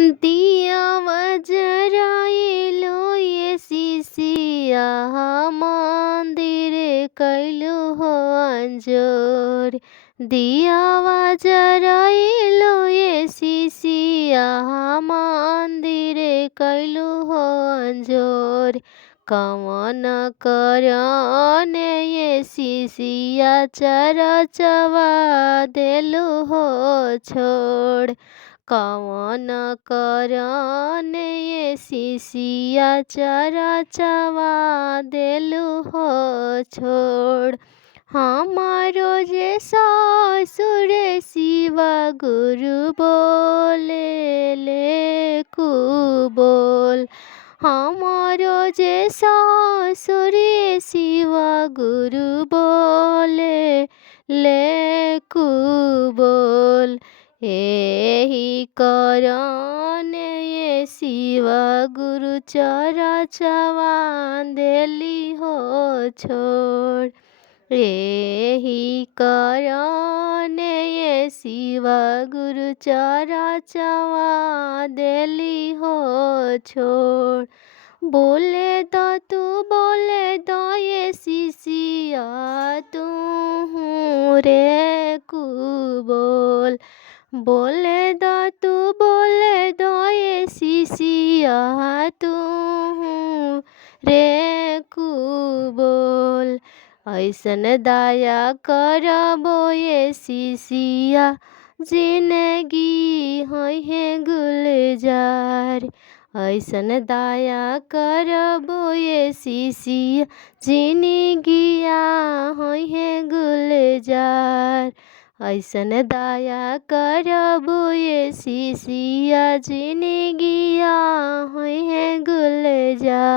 दिया जराइलो ये सिसिया मंदिर कैलु हो अंजोर। दिया जराइलो ये सिसिया मंदिर कैलु हो अंजोर। कवन करने ये सिसिया चरचवा देलु हो छोड़। कवन करने ये सिसिया चरचवा देलु हो छोड़। हमारो जे ससुर शिवा गुरु बोले ले कुबोल। हमारो जे ससुर शिवा गुरु बोले ले कुबोल। एही करने ये शिवा गुरु चरचवा देली हो छोड़। एही करने ये शिवा गुरु चरचवा देली हो छोड़। बोले तो तू बोले तो ये सिसिया तू रे कुबोल। बोले दो तू बोले दो ये सिसिया तू रे कुबोल। ऐसन दया करबो ये सिसिया जिंदगी है गुलजार। ऐसन दया करबो ये सिसिया जिंदगिया है गुलजार। ऐसन दया करबो ये सिसिया जिंदगिया है गुलजार।